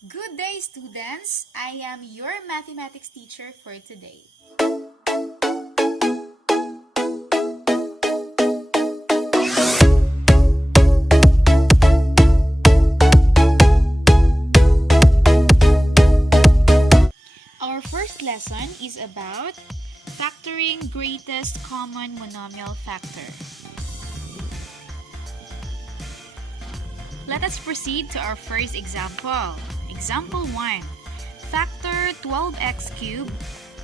Good day, students! I am your mathematics teacher for today. Our first lesson is about factoring greatest common monomial factor. Let us proceed to our first example. Example 1. Factor 12x cubed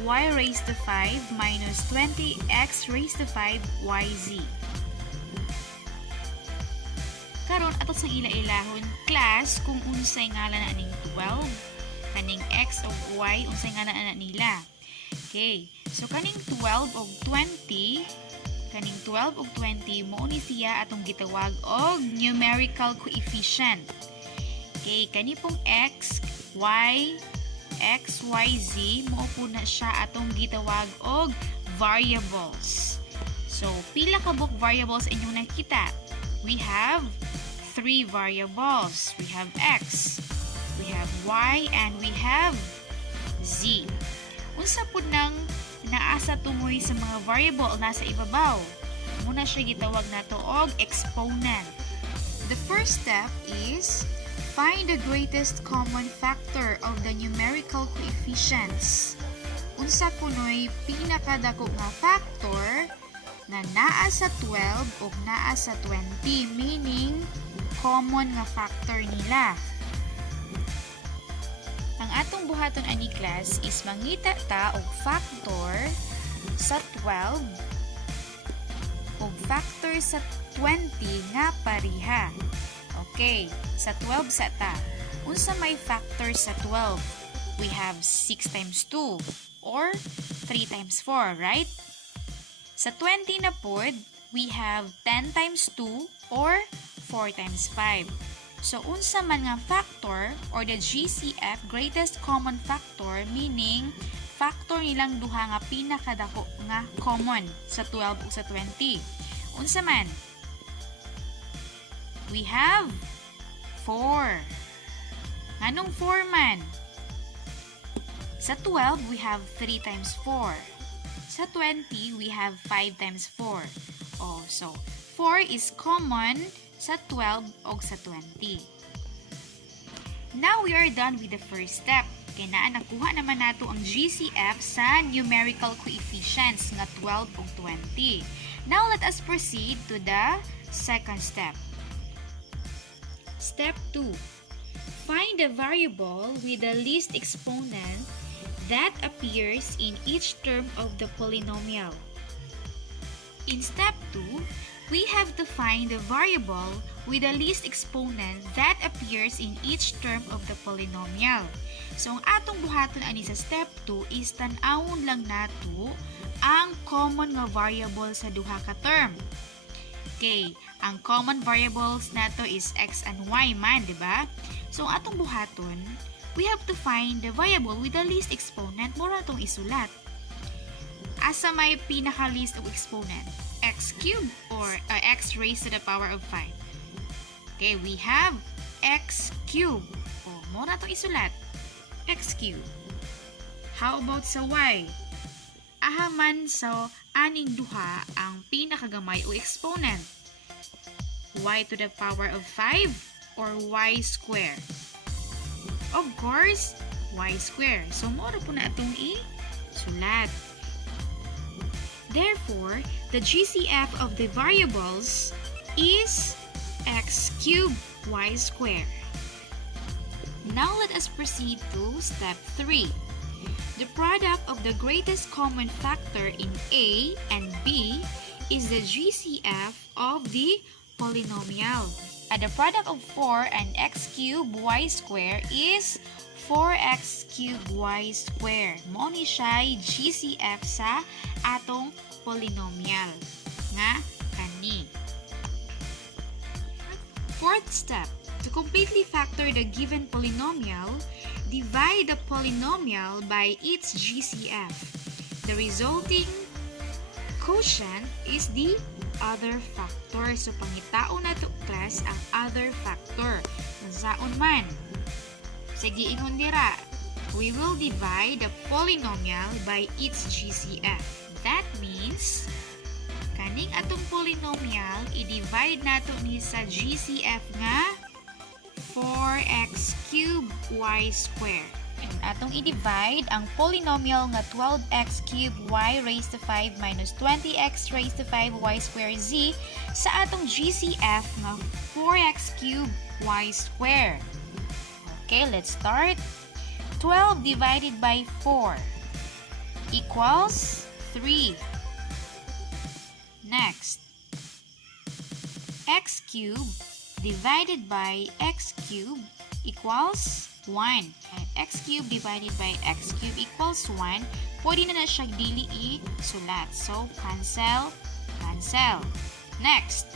y raised to 5 minus 20x raised to 5 yz. Karon ato sang ila-ilahon class kung unsay ngalan na aning 12, kaning x o y unsay ngalan na nila. Okay, so kaning 12 o 20, kaning 12 ug 20 mao ni siya atong gitawag og numerical coefficient. Okay, kani pong x, y, z mao po na siya atong gitawag og variables. So, pila ka buk variables inyong nakita? We have 3 variables. We have x, we have y, and we have z. Unsa po nang naasa tumoy sa mga variable nasa ibabaw? Muna siya gitawag nato og exponent. The first step is find the greatest common factor of the numerical coefficients. Unsa kunoy pinakadako nga factor na naa sa 12 o naa sa 20, meaning common nga factor nila. Ang atong buhaton ani class is mangita ta og factor sa 12 og factor sa 20 nga pareha. Okay, sa 12 sa ta. Unsa may factor sa 12? We have 6 times 2 or 3 times 4, right? Sa 20 na pod, we have 10 times 2 or 4 times 5. So, unsa man nga factor or the GCF, greatest common factor, meaning factor nilang duha nga pinakadako nga common sa 12 o sa 20. Unsa man? We have 4. Anong 4 man? Sa 12, we have 3 times 4. Sa 20, we have 5 times 4. Oh, so 4 is common sa 12 o sa 20. Now, we are done with the first step. Kaya nakuha naman nato ang GCF sa numerical coefficients nga 12 o 20. Now, let us proceed to the second step. Step 2. Find the variable with the least exponent that appears in each term of the polynomial. In step 2, we have to find the variable with the least exponent that appears in each term of the polynomial. So, ang atong buhaton ani sa step 2 is tan-awon lang nato ang common nga variable sa duha ka term. Okay, ang common variables nato is x and y man, di ba? So, ang atong buhaton, we have to find the variable with the least exponent mo na itong isulat. Asa may pinaka-least of exponent? X cubed or x raised to the power of 5. Okay, we have x cubed. O, mo na itong isulat. X cubed. How about sa y? Ahaman sa aning duha ang pinakagamay o exponent. Y to the power of 5 or y square? Of course, y square. So, mora po na itong i-sulat. Therefore, the GCF of the variables is x cubed y square. Now, let us proceed to step 3. The product of the greatest common factor in A and B is the GCF of the polynomial. And the product of 4 and x cubed y square is 4x cubed y square. Mao ni siya GCF sa atong polynomial nga kani. Fourth step. To completely factor the given polynomial, divide the polynomial by its GCF. The resulting quotient is the other factor. So, pangitao na to class ang other factor. Nasaon man. Sige, ingon dira. We will divide the polynomial by its GCF. That means, kaning atong polynomial, i-divide nato ni sa GCF nga 4x cubed y squared. And atong i-divide ang polynomial nga 12x cubed y raised to 5 minus 20x raised to 5 y squared z sa atong GCF nga 4x cubed y squared. Okay, let's start. 12 divided by 4 equals 3. Next, x cubed divided by x cubed equals 1. And x cubed divided by x cubed equals 1. Pwede na siya dili i-sulat. So, cancel, cancel. Next,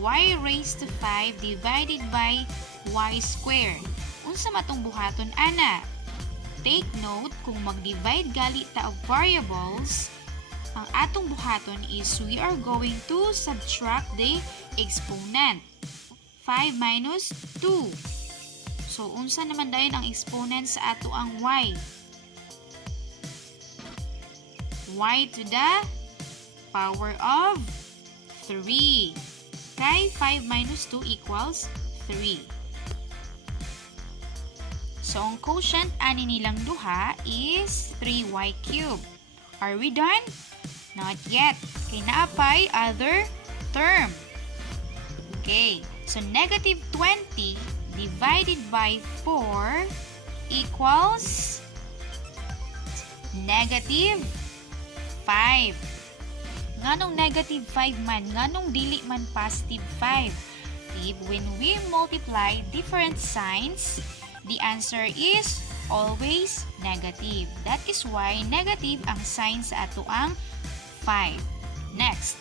y raised to 5 divided by y squared. Unsa matong buhaton, ana? Take note, kung mag-divide gali ta of variables, ang atong buhaton is we are going to subtract the exponent. 5 minus 2. So, unsa naman dayon ang exponent sa ato ang y? Y to the power of 3. Kay 5 minus 2 equals 3. So, ang quotient ani nilang duha is 3y cubed. Are we done? Not yet. Kay naapay other term. Okay. So, negative 20 divided by 4 equals negative 5. Nganong negative 5 man? Nganong dili man positive 5? When we multiply different signs, the answer is always negative. That is why negative ang sign sa ato ang 5. Next,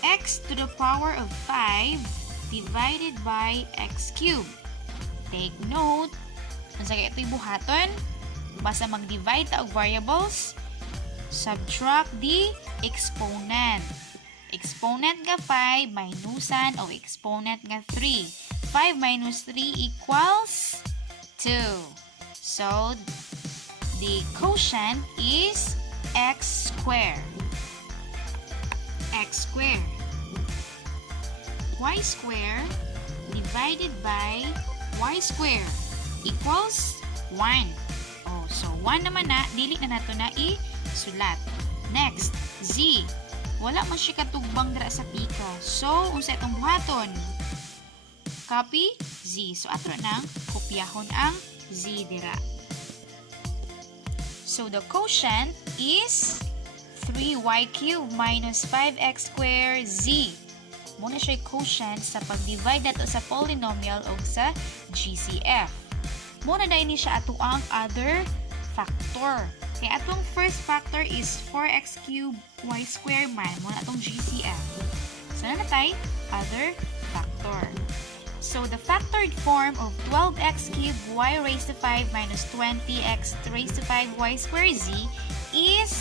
x to the power of 5 divided by x cubed. Take note, unsa kay ito'y buhaton? Basta mag-divide ta og variables, subtract the exponent. Exponent nga 5 minusan o exponent nga 3. 5 minus 3 equals 2. So, the quotient is x squared. X squared. Y squared divided by y squared equals 1. Oh, so 1 naman na, dili na nato na i-sulat. Next, z. Wala man siya katugbang dira sa pika. So, unsa itong buhaton? Copy z. So, ato nang kopyahon ang z dira. So, the quotient is 3y cubed minus 5x squared z. Muna siya quotient sa pag-divide nato sa polynomial o sa GCF. Muna dahil ni siya ato ang other factor. Kaya atong first factor is 4x cubed y squared man. Muna atong GCF. So, na tayo? Other factor. So, the factored form of 12x cubed y raised to 5 minus 20x raised to 5 y squared z is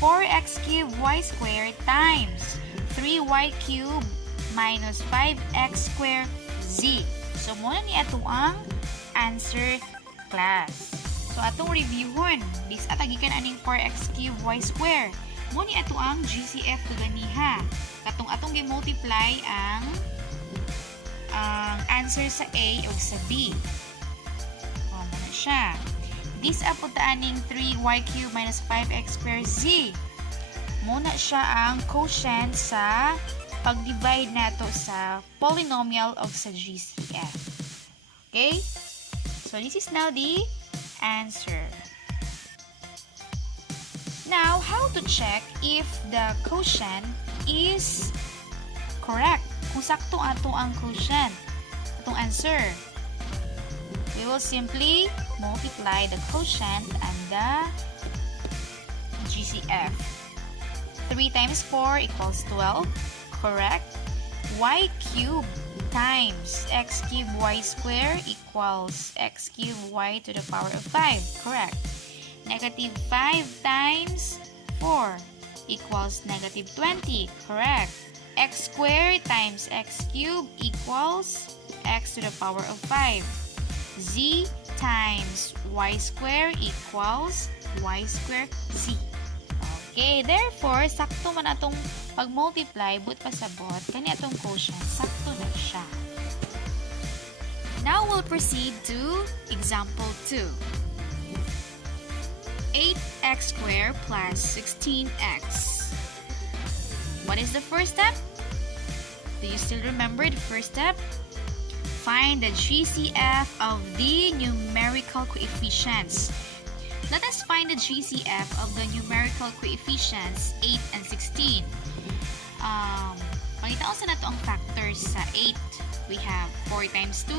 4x cubed y squared times 3y cubed minus 5x squared z. So, muna ni ato ang answer, class. So, atong reviewon. This atagikan aning 4x cubed y squared. Muna ni ato ang GCF kaganiha. Katong atong i-multiply ang answer sa A o sa B. O, muna siya. This apot aning 3y cubed minus 5x squared z. Muna siya ang quotient sa pag-divide nato sa polynomial of sa GCF. Okay? So, this is now the answer. Now, how to check if the quotient is correct? Kung sakto ato ang quotient, atong answer. We will simply multiply the quotient and the GCF. 3 times 4 equals 12. Correct. Y cubed times x cubed y squared equals x cubed y to the power of 5. Correct. Negative 5 times 4 equals negative 20. Correct. X squared times x cubed equals x to the power of 5. Z times y square equals y square z. Okay, therefore, sakto man atong pag-multiply, but pasabot, kani atong quotient, sakto na siya. Now, we'll proceed to example 2. 8x squared plus 16x. What is the first step? Do you still remember the first step? Find the GCF of the numerical coefficients. Let us find the GCF of the numerical coefficients 8 and 16. Pangitaon sa nato ang factors sa 8. We have 4 times 2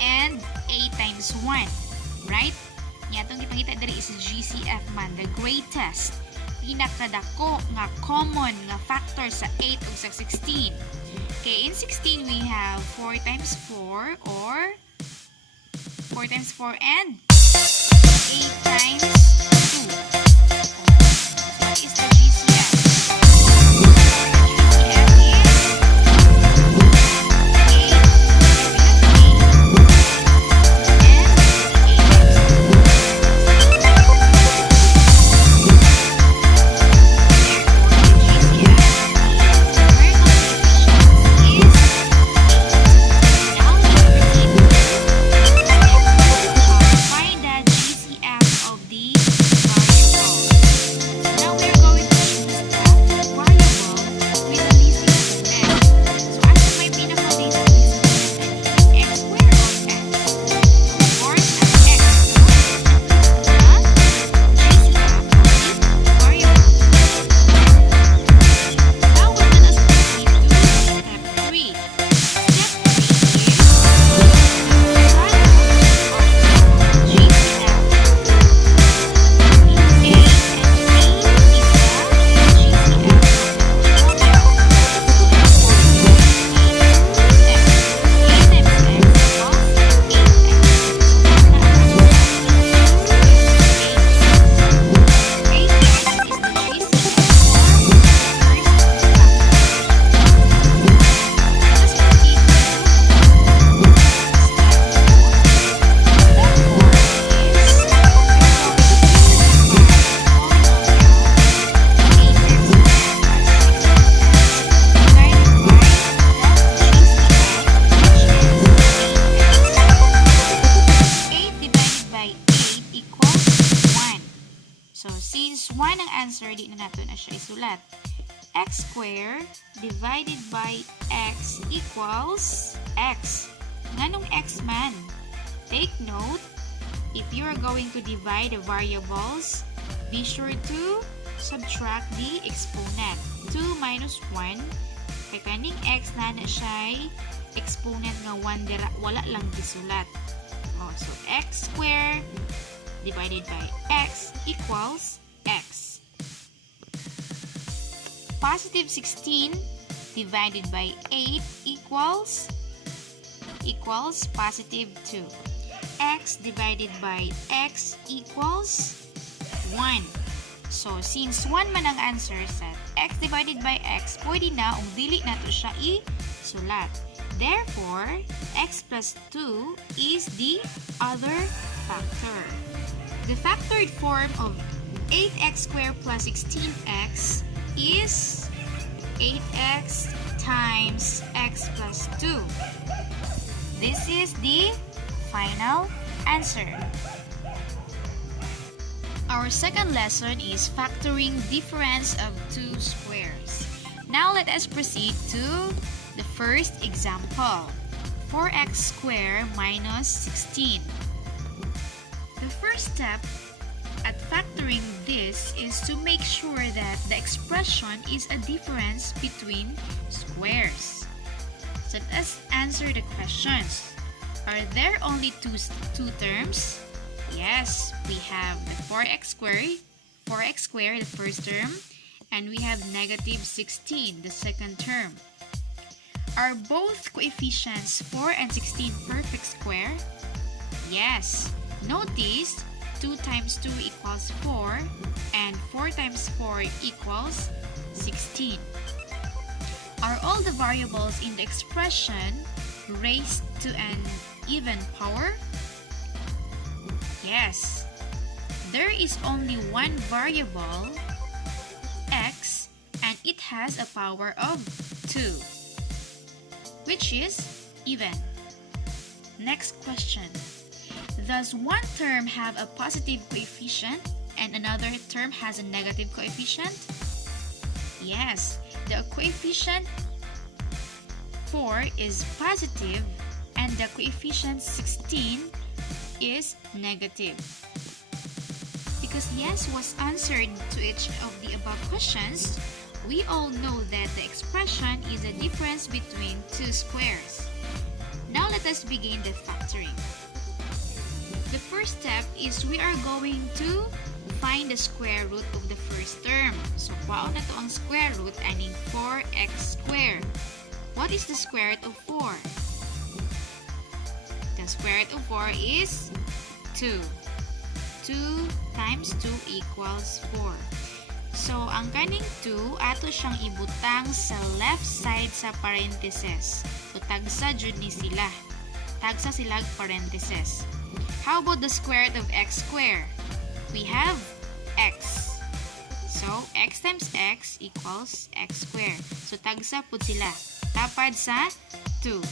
and 8 times 1. Right? Nga itong ipangita diri is GCF man, the greatest. Pinakadako nga common nga factor sa 8 ug sa 16. Okay, in 16 we have 4 times 4 or 4 times 4 and 8 times 2. What is the GCF? GCF is 1 ang answer, di na nato na siya isulat. X squared divided by x equals x. Nganong x man? Take note, if you are going to divide the variables, be sure to subtract the exponent. 2 minus 1, kay kaning x na siya exponent nga 1 dira, wala lang gisulat. So x squared divided by x equals x. Positive 16 divided by 8 equals positive 2. X divided by x equals 1. So, since 1 man ang answer set, x divided by x, pwede na kung dili nato siya i-sulat. Therefore, x plus 2 is the other factor. The factored form of 8x squared plus 16x is 8x times x plus 2. This is the final answer. Our second lesson is factoring difference of two squares. Now let us proceed to the first example. 4x squared minus 16. The first step at factoring this is to make sure that the expression is a difference between squares. So let us answer the questions. Are there only two terms? Yes, we have the 4x squared, the first term, and we have negative 16, the second term. Are both coefficients 4 and 16 perfect square? Yes. Notice 2 times 2 equals 4 and 4 times 4 equals 16. Are all the variables in the expression raised to an even power? Yes. There is only one variable, x, and it has a power of 2, which is even. Next question. Does one term have a positive coefficient and another term has a negative coefficient? Yes, the coefficient 4 is positive and the coefficient 16 is negative. Because yes was answered to each of the above questions, we all know that the expression is a difference between two squares. Now let us begin the factoring. The first step is we are going to find the square root of the first term. So, kwaon na to ang square root aning 4x squared. What is the square root of 4? The square root of 4 is 2. 2 times 2 equals 4. So, ang kaning 2, ato siyang ibutang sa left side sa parentheses. So, tagsa jud ni sila. Tagsa silag parentheses. How about the square root of x squared? We have x. So, x times x equals x squared. So, tagsa po sila. Tapad sa 2.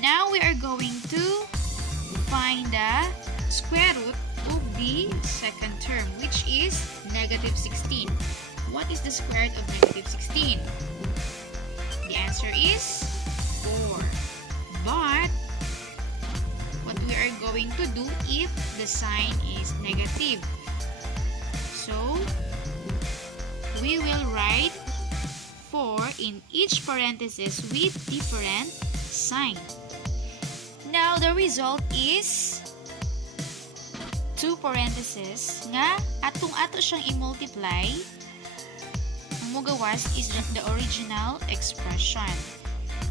Now, we are going to find the square root of the second term, which is negative 16. What is the square root of negative 16? The answer is 4. But, what we are going to do if the sign is negative? So, we will write 4 in each parenthesis with different sign. Now, the result is 2 parentheses nga atong-ato siyang i-multiply. Ang mugawas is the original expression.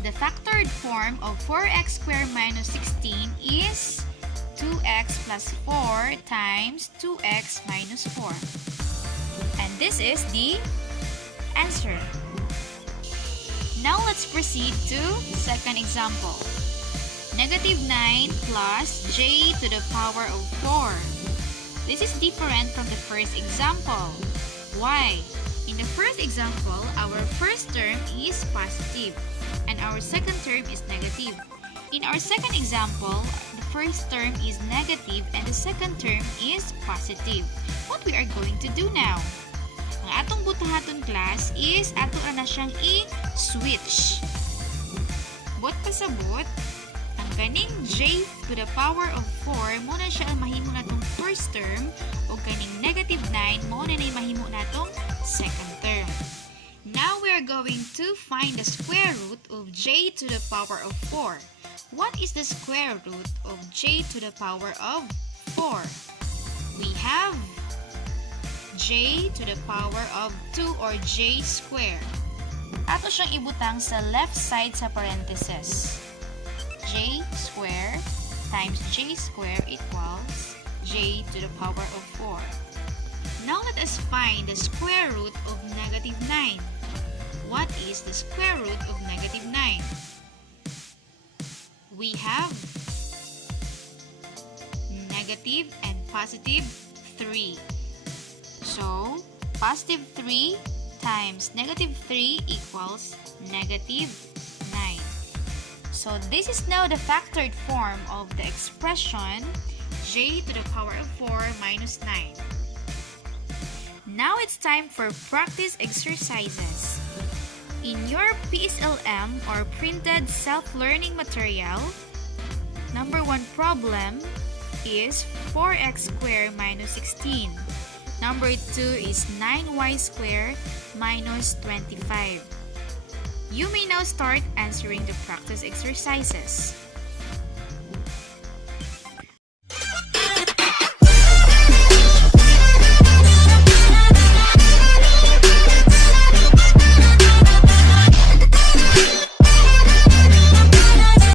The factored form of 4x squared minus 16 is 2x plus 4 times 2x minus 4. And this is the answer. Now let's proceed to second example. Negative 9 plus j to the power of 4. This is different from the first example. Why? In the first example, our first term is positive and our second term is negative. In our second example, the first term is negative and the second term is positive. What we are going to do now? Ang atong butahaton class is ato na siyang i-switch. Bot pasabot, ang kaning j to the power of 4 mo na siya ang mahimo natong first term o kaning negative 9 mo na mahimo natong second term. Now we are going to find the square root of j to the power of 4. What is the square root of j to the power of 4? We have j to the power of 2 or j squared. Ato siyang ibutang sa left side sa parentheses. J squared times j squared equals j to the power of 4. Now let us find the square root of negative 9. What is the square root of negative 9? We have negative and positive 3. So, positive 3 times negative 3 equals negative 9. So, this is now the factored form of the expression j to the power of 4 minus 9. Now it's time for practice exercises. In your PSLM or printed self-learning material, number 1 problem is 4x squared minus 16. Number 2 is 9y squared minus 25. You may now start answering the practice exercises.